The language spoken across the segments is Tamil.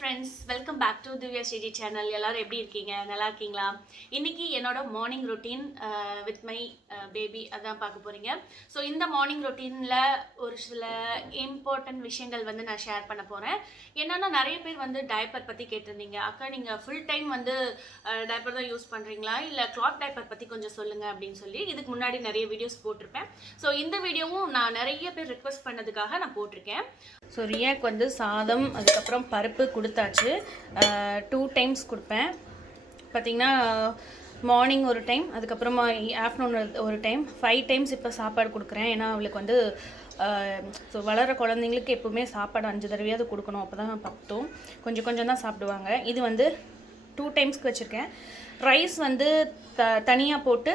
friends, welcome back to Dhivya Sreeji channel. எல்லாரும் எப்படி இருக்கீங்க? நல்லா இருக்கீங்களா? இன்னைக்கு என்னோட morning routine with my baby அதான் பார்க்க போறீங்க. ஸோ இந்த மார்னிங் ரொட்டீன்ல ஒரு சில இம்பார்ட்டன்ட் விஷயங்கள் வந்து நான் ஷேர் பண்ண போறேன். என்னன்னா நிறைய பேர் வந்து டைப்பர் பத்தி கேட்டிருந்தீங்க. அக்கா நீங்க ஃபுல் டைம் வந்து டைப்பர் தான் யூஸ் பண்றீங்களா இல்ல கிளாத் டைப்பர் பத்தி கொஞ்சம் சொல்லுங்க அப்படின்னு சொல்லி இதுக்கு முன்னாடி நிறைய வீடியோஸ் போட்டிருப்பேன். ஸோ இந்த வீடியோவும் நான் நிறைய பேர் ரிக்வெஸ்ட் பண்ணதுக்காக நான் போட்டிருக்கேன். ஸோ ரியாக்கு வந்து சாதம் அதுக்கப்புறம் பருப்பு கொடுத்தாச்சு. 2 டைம்ஸ் கொடுப்பேன். பார்த்திங்கன்னா மார்னிங் ஒரு டைம், அதுக்கப்புறமா ஆஃப்டர்நூன் ஒரு டைம், 5 டைம்ஸ் இப்போ சாப்பாடு கொடுக்குறேன். ஏன்னா அவளுக்கு வந்து ஸோ வளர குழந்தைங்களுக்கு எப்போவுமே சாப்பாடு 5 தடவையாவது கொடுக்கணும். அப்போ தான் பத்தும். கொஞ்சம் கொஞ்சம் தான் சாப்பிடுவாங்க. இது வந்து 2 டைம்ஸ்க்கு வச்சுருக்கேன். ரைஸ் வந்து தனியாக போட்டு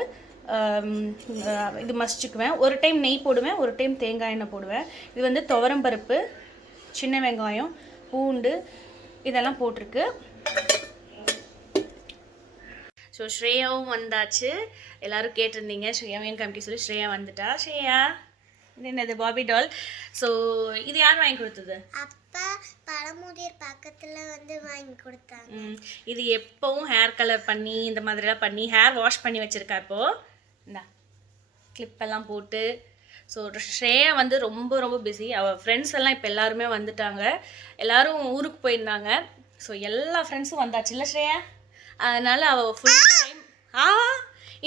இது மசிச்சுக்குவேன். ஒரு டைம் நெய் போடுவேன், ஒரு டைம் தேங்காய் எண்ணெய் போடுவேன். இது வந்து துவரம்பருப்பு, சின்ன வெங்காயம், பூண்டு இதெல்லாம் போட்டிருக்கு. ஸோ ஸ்ரேயாவும் வந்தாச்சு. எல்லோரும் கேட்டிருந்தீங்க ஸ்ரேயாவையும் கமிட்டி சொல்லி ஸ்ரேயா வந்துட்டா. ஸ்ரேயா இது என்னது? பாபி டால். ஸோ இது யார் வாங்கி கொடுத்தது? அப்பா பழமுதிர் பக்கத்தில் வந்து வாங்கி கொடுத்தாங்க. இது எப்போவும் ஹேர் கலர் பண்ணி இந்த மாதிரிலாம் பண்ணி ஹேர் வாஷ் பண்ணி வச்சுருக்கா. இப்போது இந்த கிளிப்பெல்லாம் போட்டு. ஸோ ஸ்ரேயா வந்து ரொம்ப ரொம்ப பிஸி. அவள் ஃப்ரெண்ட்ஸ் எல்லாம் இப்போ எல்லாருமே வந்துட்டாங்க. எல்லோரும் ஊருக்கு போயிருந்தாங்க. ஸோ எல்லா ஃப்ரெண்ட்ஸும் வந்தாச்சு இல்லை ஸ்ரேயா? அதனால் அவள் ஃபுல் டைம்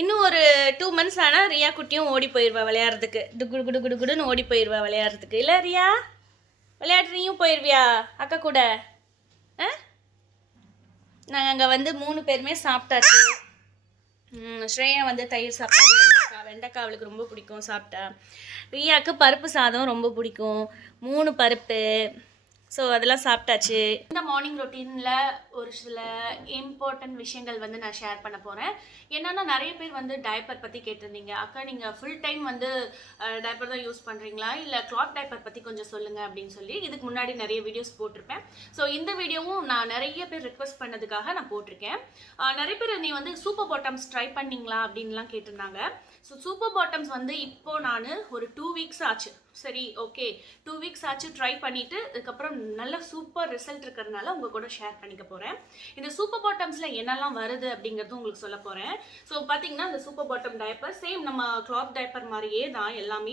இன்னும் ஒரு 2 months ஆனால் ரியா குட்டியும் ஓடி போயிடுவா விளையாடுறதுக்கு. குடு குடு குடு குடுன்னு ஓடி போயிடுவா விளையாடுறதுக்கு. இல்லை ரியா? விளையாடுறீயும் போயிடுவியா அக்கா கூட? நாங்கள் அங்கே வந்து 3 பேருமே சாப்பிட்டாச்சு. ஸ்ரேயா வந்து தயிர் சாப்பாடு, வெண்டைக்காய் அவளுக்கு ரொம்ப பிடிக்கும் சாப்பிட்டா. ரியாவுக்கு பருப்பு சாதம் ரொம்ப பிடிக்கும், 3 பருப்பு. ஸோ அதெல்லாம் சாப்பிட்டாச்சு. இந்த மார்னிங் ரொட்டீனில் ஒரு சில இம்பார்ட்டன்ட் விஷயங்கள் வந்து நான் ஷேர் பண்ண போகிறேன். என்னென்னா நிறைய பேர் வந்து டைப்பர் பற்றி கேட்டிருந்தீங்க. அக்கா நீங்கள் ஃபுல் டைம் வந்து டைப்பர் தான் யூஸ் பண்ணுறீங்களா இல்லை கிளாத் டைப்பர் பற்றி கொஞ்சம் சொல்லுங்கள் அப்படின்னு சொல்லி இதுக்கு முன்னாடி நிறைய வீடியோஸ் போட்டிருப்பேன். ஸோ இந்த வீடியோவும் நான் நிறைய பேர் ரிக்வெஸ்ட் பண்ணதுக்காக நான் போட்டிருக்கேன். நிறைய பேர் நீ வந்து சூப்பர் பாட்டம்ஸ் ட்ரை பண்ணிங்களா அப்படின்லாம் கேட்டிருந்தாங்க. ஸோ சூப்பர் பாட்டம்ஸ் வந்து இப்போது நான் ஒரு 2 weeks ஆச்சு. சரி ஓகே 2 weeks ஆச்சு ட்ரை பண்ணிவிட்டு அதுக்கப்புறம் நல்ல சூப்பர் ரிசல்ட் இருக்கிறதுனால உங்கள் கூட ஷேர் பண்ணிக்க போகிறேன். இந்த சூப்பர் பாட்டம்ஸில் என்னெல்லாம் வருது அப்படிங்கிறது உங்களுக்கு சொல்ல போகிறேன். ஸோ பார்த்தீங்கன்னா இந்த சூப்பர் பாட்டம் டைப்பர் சேம் நம்ம கிளாத் டைப்பர் மாதிரியே தான் எல்லாமே.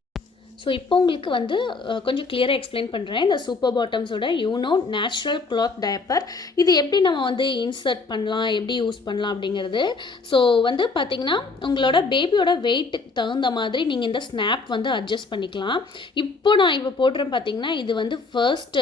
ஸோ இப்போ உங்களுக்கு வந்து கொஞ்சம் கிளியராக எக்ஸ்பிளைன் பண்ணுறேன். இந்த சூப்பர் பாட்டம்ஸோட யூனோ நேச்சுரல் கிளாத் டைப்பர் இது எப்படி நம்ம வந்து இன்சர்ட் பண்ணலாம், எப்படி யூஸ் பண்ணலாம் அப்படிங்கிறது. ஸோ வந்து பார்த்திங்கன்னா உங்களோட பேபியோட வெயிட்டுக்கு தகுந்த மாதிரி நீங்கள் இந்த ஸ்னாப் வந்து அட்ஜஸ்ட் பண்ணிக்கலாம். நான் இப்போ போடுறேன் பார்த்திங்கன்னா இது வந்து ஃபர்ஸ்ட்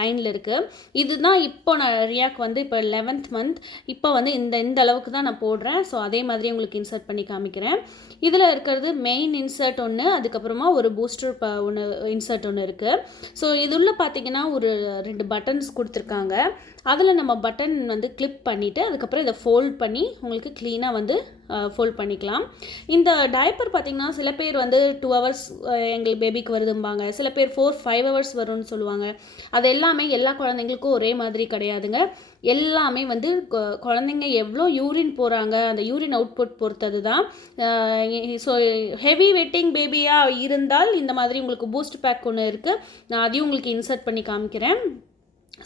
லைனில் இருக்குது. இதுதான் இப்போ நான் ரியாக்கு வந்து இப்போ 11th month. இப்போ வந்து இந்த அளவுக்கு தான் நான் போடுறேன். ஸோ அதே மாதிரி உங்களுக்கு இன்சர்ட் பண்ணி காமிக்கிறேன். இதில் இருக்கிறது மெயின் இன்சர்ட் ஒன்று, அதுக்கப்புறமா ஒரு பூஸ்டர் ஒன்று இன்சர்ட் ஒன்று இருக்குது. ஸோ இதுள்ள பார்த்தீங்கன்னா ஒரு 2 buttons கொடுத்துருக்காங்க. அதில் நம்ம பட்டன் வந்து கிளிப் பண்ணிவிட்டு அதுக்கப்புறம் இதை ஃபோல்ட் பண்ணி உங்களுக்கு க்ளீனாக வந்து ஃபோல்ட் பண்ணிக்கலாம். இந்த டைப்பர் பார்த்திங்கன்னா சில பேர் வந்து 2 hours எங்கள் பேபிக்கு வருதும்பாங்க, சில பேர் 4-5 hours வரும்னு சொல்லுவாங்க. அது எல்லாமே எல்லா குழந்தைங்களுக்கும் ஒரே மாதிரி கிடையாதுங்க. எல்லாமே வந்து குழந்தைங்க எவ்வளோ யூரின் போகிறாங்க அந்த யூரின் அவுட்புட் பொறுத்தது தான். ஸோ ஹெவி வெட்டிங் பேபியாக இருந்தால் இந்த மாதிரி உங்களுக்கு பூஸ்ட் பேக் ஒன்று இருக்குது. நான் அதையும் உங்களுக்கு இன்சர்ட் பண்ணி காமிக்கிறேன்.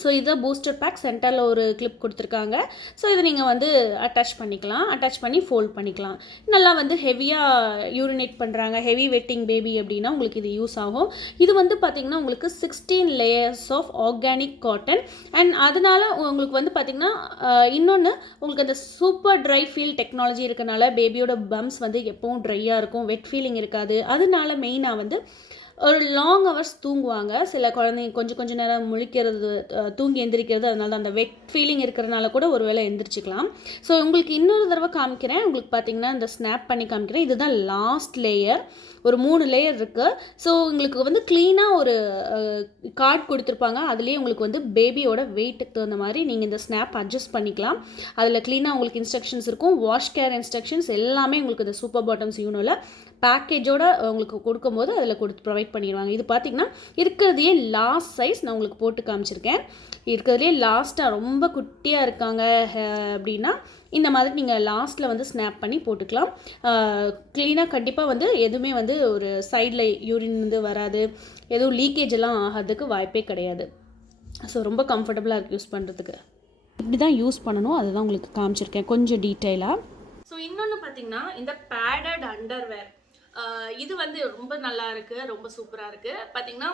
ஸோ இதை பூஸ்டர் பேக் சென்டரில் ஒரு கிளிப் கொடுத்துருக்காங்க. ஸோ இதை நீங்கள் வந்து அட்டாச் பண்ணிக்கலாம், அட்டாச் பண்ணி ஃபோல்ட் பண்ணிக்கலாம். நல்லா வந்து ஹெவியாக யூரினேட் பண்ணுறாங்க, ஹெவி வெட்டிங் பேபி அப்படின்னா உங்களுக்கு இது யூஸ் ஆகும். இது வந்து பார்த்திங்கன்னா உங்களுக்கு 16 layers of organic cotton. And அதனால் உங்களுக்கு வந்து பார்த்திங்கன்னா இன்னொன்று உங்களுக்கு அந்த சூப்பர் ட்ரை ஃபீல் டெக்னாலஜி இருக்கனால பேபியோட பம்ஸ் வந்து எப்பவும் ட்ரையாக இருக்கும், வெட் ஃபீலிங் இருக்காது. அதனால மெயினாக வந்து ஒரு லாங் ஹவர்ஸ் தூங்குவாங்க. சில குழந்தைங்க கொஞ்சம் நேரம் முழிக்கிறது, தூங்கி எந்திரிக்கிறது, அதனால அந்த வெட் ஃபீலிங் இருக்கிறதுனால கூட ஒரு வேளை எந்திரிச்சிக்கலாம். ஸோ உங்களுக்கு இன்னொரு தடவை காமிக்கிறேன். உங்களுக்கு பார்த்தீங்கன்னா இந்த ஸ்னாப் பண்ணி காமிக்கிறேன். இதுதான் லாஸ்ட் லேயர். ஒரு 3 லேயர் இருக்குது. ஸோ உங்களுக்கு வந்து க்ளீனாக ஒரு கார்டு கொடுத்துருப்பாங்க. அதுலேயே உங்களுக்கு வந்து பேபியோட வெயிட்டுக்கு தகுந்த மாதிரி நீங்கள் இந்த ஸ்னாப் அட்ஜஸ்ட் பண்ணிக்கலாம். அதில் க்ளீனாக உங்களுக்கு இன்ஸ்ட்ரக்ஷன்ஸ் இருக்கும், வாஷ் கேர் இன்ஸ்ட்ரக்ஷன்ஸ் எல்லாமே உங்களுக்கு இந்த சூப்பர் பாட்டம்ஸ் யூனோவில் பேக்கேஜோடு உங்களுக்கு கொடுக்கும்போது அதில் ப்ரொவைட் பண்ணிடுவாங்க. இது பார்த்திங்கன்னா இருக்கிறதையே லாஸ்ட் சைஸ் நான் உங்களுக்கு போட்டு காமிச்சிருக்கேன். இருக்கிறதுலே லாஸ்ட்டாக ரொம்ப குட்டியாக இருக்காங்க அப்படின்னா இந்த மாதிரி நீங்கள் லாஸ்ட்டில் வந்து ஸ்னாப் பண்ணி போட்டுக்கலாம். க்ளீனாக கண்டிப்பாக வந்து எதுவுமே வந்து ஒரு சைடில் யூரின் வந்து வராது, எதுவும் லீக்கேஜ் எல்லாம் ஆகிறதுக்கு வாய்ப்பே கிடையாது. ஸோ ரொம்ப கம்ஃபர்டபுளாக இருக்குது யூஸ் பண்ணுறதுக்கு. இப்படி தான் யூஸ் பண்ணணும், அதுதான் உங்களுக்கு காமிச்சிருக்கேன் கொஞ்சம் டீட்டெயிலாக. ஸோ இன்னொன்று பார்த்தீங்கன்னா இந்த பேடட் அண்டர்வேர், இது வந்து ரொம்ப நல்லா இருக்குது, ரொம்ப சூப்பராக இருக்குது. பார்த்தீங்கன்னா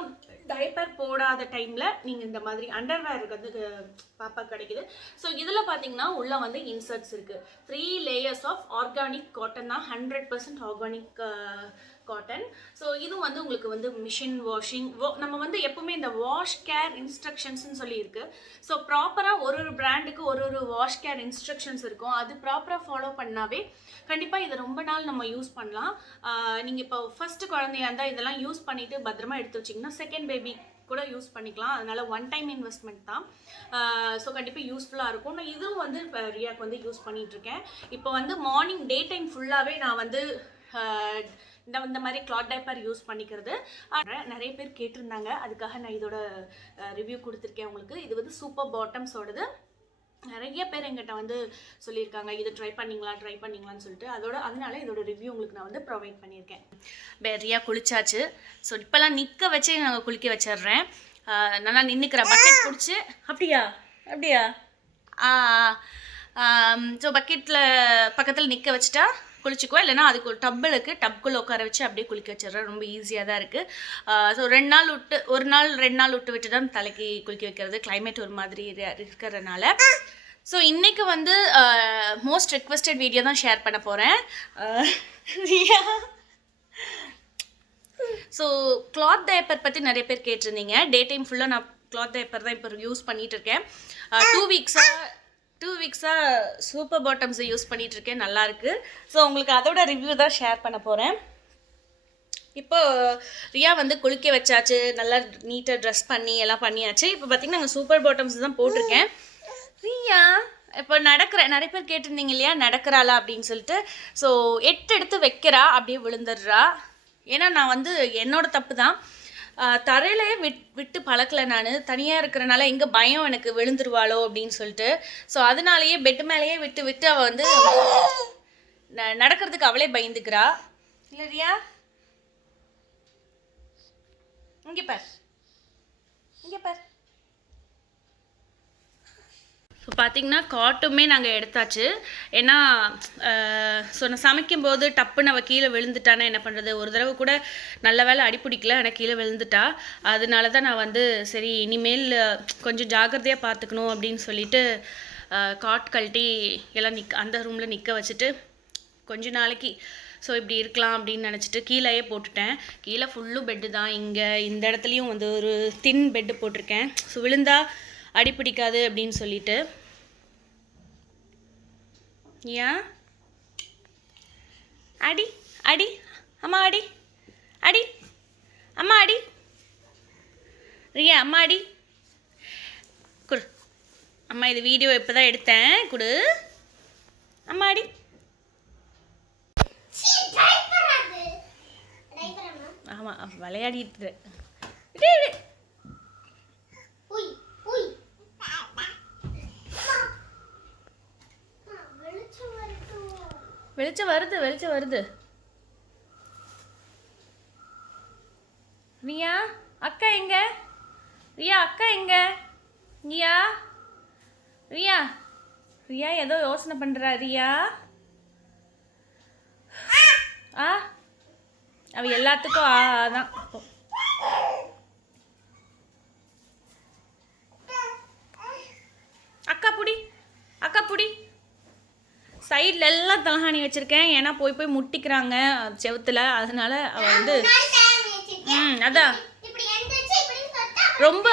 டைப்பர் போடாத டைமில் நீங்கள் இந்த மாதிரி அண்டர்வேர் வந்து பாப்பா கிடைக்குது. ஸோ இதில் பார்த்தீங்கன்னா உள்ளே வந்து இன்சர்ட்ஸ் இருக்குது. 3 லேயர்ஸ் ஆஃப் ஆர்கானிக் காட்டன் தான், 100% ஆர்கானிக் காட்டன். ஸோ இது வந்து உங்களுக்கு வந்து மிஷின் வாஷிங், நம்ம வந்து எப்பவுமே இந்த வாஷ் கேர் இன்ஸ்ட்ரக்ஷன்ஸ்னு சொல்லியிருக்கு. ஸோ ப்ராப்பராக ஒரு பிராண்டுக்கு ஒரு வாஷ் கேர் இன்ஸ்ட்ரக்ஷன்ஸ் இருக்கும், அது ப்ராப்பராக ஃபாலோ பண்ணாவே கண்டிப்பாக இதை ரொம்ப நாள் நம்ம யூஸ் பண்ணலாம். நீங்கள் இப்போ ஃபஸ்ட்டு குழந்தையா இருந்தால் இதெல்லாம் யூஸ் பண்ணிவிட்டு பத்திரமா எடுத்து வச்சிங்கன்னா செகண்ட் பேபி கூட யூஸ் பண்ணிக்கலாம். அதனால் ஒன் டைம் இன்வெஸ்ட்மெண்ட் தான். ஸோ கண்டிப்பாக யூஸ்ஃபுல்லாக இருக்கும். நான் இதுவும் வந்து இப்போ ரியாக்கு வந்து யூஸ் பண்ணிகிட்ருக்கேன். இப்போ வந்து மார்னிங் டே டைம் ஃபுல்லாகவே நான் வந்து இந்த மாதிரி கிளாத் டைப்பர் யூஸ் பண்ணிக்கிறது. நிறைய பேர் கேட்டிருந்தாங்க, அதுக்காக நான் இதோட ரிவ்யூ கொடுத்துருக்கேன் உங்களுக்கு. இது வந்து சூப்பர் பாட்டம்ஸோடது. நிறைய பேர் எங்கிட்ட வந்து சொல்லியிருக்காங்க இது ட்ரை பண்ணிங்களான்னு சொல்லிட்டு, அதனால இதோட ரிவ்யூ உங்களுக்கு நான் வந்து ப்ரொவைட் பண்ணியிருக்கேன். ரியா குளிச்சாச்சு. ஸோ இப்போல்லாம் நிற்க வச்சே நாங்கள் குளிக்க வச்சிடுறேன். நல்லா நின்றுக்கிறேன், பக்கெட் பிடிச்சி. அப்படியா? ஸோ பக்கெட்டில் பக்கத்தில் நிற்க வச்சுட்டா குளிச்சுக்குவோம், இல்லைனா அதுக்கு ஒரு டப்புக்குள்ளே உட்கார வச்சு அப்படியே குளிக்க வச்சிடுறேன். ரொம்ப ஈஸியாக தான் இருக்குது. ஸோ 2 நாள் விட்டு 2 நாள் விட்டு தான் தலைக்கு குளிக்க வைக்கிறது, கிளைமேட் ஒரு மாதிரி இருக்கிறதுனால. ஸோ இன்றைக்கி வந்து மோஸ்ட் ரெக்வெஸ்டட் வீடியோ தான் ஷேர் பண்ண போகிறேன். ஸோ கிளாத் டைப்பர் பற்றி நிறைய பேர் கேட்டிருந்தீங்க. டே டைம் ஃபுல்லாக நான் கிளாத் டைப்பர் தான் இப்போ யூஸ் பண்ணிகிட்டு இருக்கேன். 2 வீக்ஸாக சூப்பர் பாட்டம்ஸை யூஸ் பண்ணிகிட்ருக்கேன், நல்லாயிருக்கு. ஸோ உங்களுக்கு அதோட ரிவ்யூ தான் ஷேர் பண்ண போகிறேன். இப்போ ரியா வந்து குளிக்க வச்சாச்சு, நல்லா நீட்டாக ட்ரெஸ் பண்ணி எல்லாம் பண்ணியாச்சு. இப்போ பார்த்திங்கன்னா நாங்கள் சூப்பர் பாட்டம்ஸ் தான் போட்டிருக்கேன். ரியா இப்போ நிறைய பேர் கேட்டிருந்தீங்க இல்லையா, நடக்கிறாளா அப்படின்னு சொல்லிட்டு. ஸோ 8 எடுத்து வைக்கிறா, அப்படியே விழுந்துடுறா. ஏன்னா நான் வந்து என்னோட தப்பு தான், தரையிலே விட்டு பழக்கலை. நான் தனியாக இருக்கிறனால எங்கே பயம் எனக்கு விழுந்துருவாளோ அப்படின்னு சொல்லிட்டு. ஸோ அதனாலேயே பெட்டு மேலேயே விட்டு அவள் வந்து நடக்கிறதுக்கு அவளே பயந்துக்கிறா. இல்லை ரியா, இங்கே பார். ஸோ பார்த்திங்கன்னா காட்டுமே நாங்கள் எடுத்தாச்சு. ஏன்னா நான் சமைக்கும்போது டப்புன்னு அவள் கீழே விழுந்துட்டானா என்ன பண்ணுறது. ஒரு தடவை கூட நல்ல வேலை அடிப்பிடிக்கல, ஆனால் கீழே விழுந்துட்டா. அதனால தான் நான் வந்து சரி இனிமேல் கொஞ்சம் ஜாக்கிரதையாக பார்த்துக்கணும் அப்படின்னு சொல்லிட்டு காட் கழட்டி எல்லாம் அந்த ரூமில் நிற்க வச்சுட்டு கொஞ்ச நாளைக்கு ஸோ இப்படி இருக்கலாம் அப்படின்னு நினச்சிட்டு கீழேயே போட்டுட்டேன். கீழே ஃபுல்லும் பெட்டு தான். இங்கே இந்த இடத்துலையும் வந்து ஒரு தின் பெட்டு போட்டிருக்கேன். ஸோ விழுந்தா அடிப்பிடிக்காது அப்படின்னு சொல்லிட்டு. ஏன் அடி அம்மா அடி ரியா, அம்மா அடி குடு. அம்மா இது வீடியோ இப்போ தான் எடுத்தேன், குடு அம்மா அடி. ஆமாம் விளையாடிட்டு வெளிச்சம் வருது. ரியா அக்கா எங்க? ரியா ஏதோ யோசனை பண்றா. ரியா அவ எல்லாத்துக்கும் அதான். அக்கா புடி. சைடில் எல்லாம் தலகாணி வச்சுருக்கேன், ஏன்னா போய் முட்டிக்கிறாங்க செவுத்துல. அதனால அவள் வந்து அதான் ரொம்ப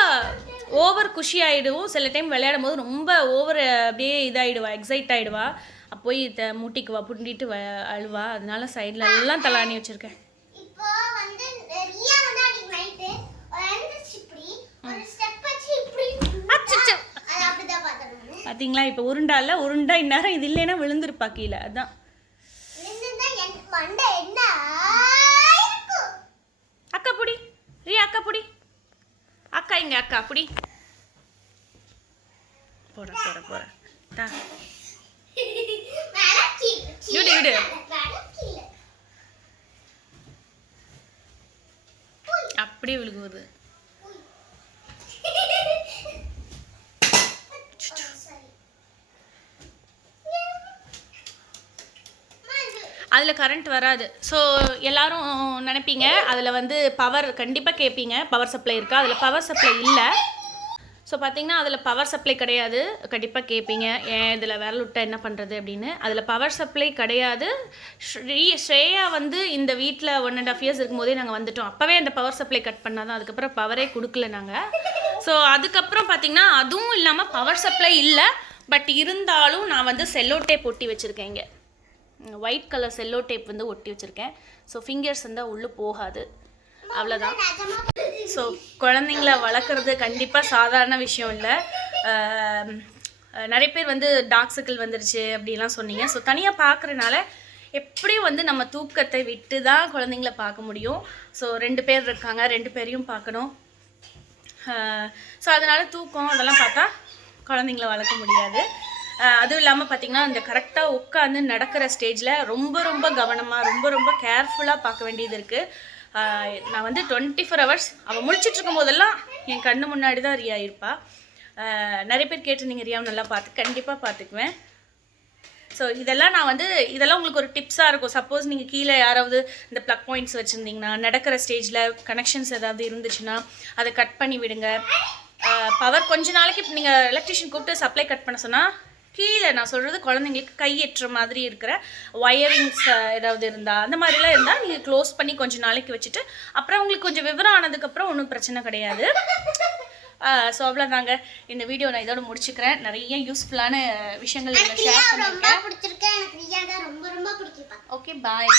ஓவர் குஷி ஆகிடுவோம். சில டைம் விளையாடும் போது ரொம்ப ஓவர் அப்படியே இதாகிடுவா, எக்ஸைட் ஆகிடுவா. போய் முட்டிக்குவா, புண்டிட்டு அழுவா. அதனால சைடில் எல்லாம் தலகாணி வச்சுருக்கேன். பார்த்தீங்களா, இப்போ உருண்டா இந்நேரம் இது இல்லைன்னா விழுந்துருப்பா கீழே. அதான் அக்கா புடி ரியா, அக்கா இங்க, அக்கா புடி. போற விடு. அப்படியே விழுகுவது. அதில் கரண்ட் வராது. ஸோ எல்லோரும் நினைப்பீங்க அதில் வந்து பவர் கண்டிப்பாக கேட்பீங்க, பவர் சப்ளை இருக்கா? அதில் பவர் சப்ளை இல்லை. ஸோ பார்த்தீங்கன்னா அதில் பவர் சப்ளை கிடையாது. கண்டிப்பாக கேட்பீங்க ஏன் இதில் விரல் விட்டா என்ன பண்ணுறது அப்படின்னு. அதில் பவர் சப்ளை கிடையாது. ஸ்ரேயா வந்து இந்த வீட்டில் 1.5 இயர்ஸ் இருக்கும்போதே நாங்கள் வந்துட்டோம். அப்போவே அந்த பவர் சப்ளை கட் பண்ணால் தான், அதுக்கப்புறம் பவரே கொடுக்கல நாங்கள். ஸோ அதுக்கப்புறம் பார்த்திங்கன்னா அதுவும் இல்லாமல் பவர் சப்ளை இல்லை. பட் இருந்தாலும் நான் வந்து செல்லோ டேப் ஒட்டி வச்சுருக்கேன். இங்கே ஒயிட் கலர் செல்லோ டேப் வந்து ஒட்டி வச்சுருக்கேன். ஸோ ஃபிங்கர்ஸ் இருந்தால் உள்ளே போகாது, அவ்வளோதான். ஸோ குழந்தைங்கள வளர்க்குறது கண்டிப்பாக சாதாரண விஷயம் இல்லை. நிறைய பேர் வந்து டார்க் சர்க்கிள் வந்துருச்சு அப்படிலாம் சொன்னீங்க. ஸோ தனியாக பார்க்குறனால எப்படியும் வந்து நம்ம தூக்கத்தை விட்டு தான் குழந்தைங்கள பார்க்க முடியும். ஸோ 2 பேர் இருக்காங்க, 2 பேரையும் பார்க்கணும். ஸோ அதனால் தூக்கம் அதெல்லாம் பார்த்தா குழந்தைங்கள வளர்க்க முடியாது. அதுவும் இல்லாமல் பார்த்திங்கன்னா இந்த கரெக்டாக உட்காந்து நடக்கிற ஸ்டேஜில் ரொம்ப ரொம்ப கவனமாக ரொம்ப கேர்ஃபுல்லாக பார்க்க வேண்டியது இருக்குது. நான் வந்து 24 ஹவர்ஸ் அவள் முழிச்சிட்ருக்கும் போதெல்லாம் என் கண்ணு முன்னாடி தான் ரியா இருப்பாள். நிறைய பேர் கேட்டிருந்தீங்க ரியாவை நல்லா கண்டிப்பாக பார்த்துக்குவேன். ஸோ இதெல்லாம் நான் வந்து இதெல்லாம் உங்களுக்கு ஒரு டிப்ஸாக இருக்கும். சப்போஸ் நீங்கள் கீழே யாராவது இந்த ப்ளக் பாயிண்ட்ஸ் வச்சுருந்தீங்கன்னா, நடக்கிற ஸ்டேஜில் கனெக்ஷன்ஸ் ஏதாவது இருந்துச்சுன்னா அதை கட் பண்ணி விடுங்க. பவர் கொஞ்ச நாளைக்கு இப்போ நீங்கள் எலக்ட்ரிஷியன் கூப்பிட்டு சப்ளை கட் பண்ண சொன்னால் கீழே நான் சொல்கிறது குழந்தைங்களுக்கு கை எட்டுற மாதிரி இருக்கிற ஒயரிங்ஸ் ஏதாவது இருந்தால், அந்த மாதிரிலாம் இருந்தால் நீங்கள் க்ளோஸ் பண்ணி கொஞ்சம் நாளைக்கு வச்சுட்டு அப்புறம் உங்களுக்கு கொஞ்சம் விவரம் ஆனதுக்கப்புறம் ஒன்றும் பிரச்சனை கிடையாது. ஸோ அவ்வளோதாங்க, இந்த வீடியோ நான் இதோட முடிச்சுக்கிறேன். நிறைய யூஸ்ஃபுல்லான விஷயங்கள் ஷேர் பண்ணியிருக்கேன். ஓகே, பாய்.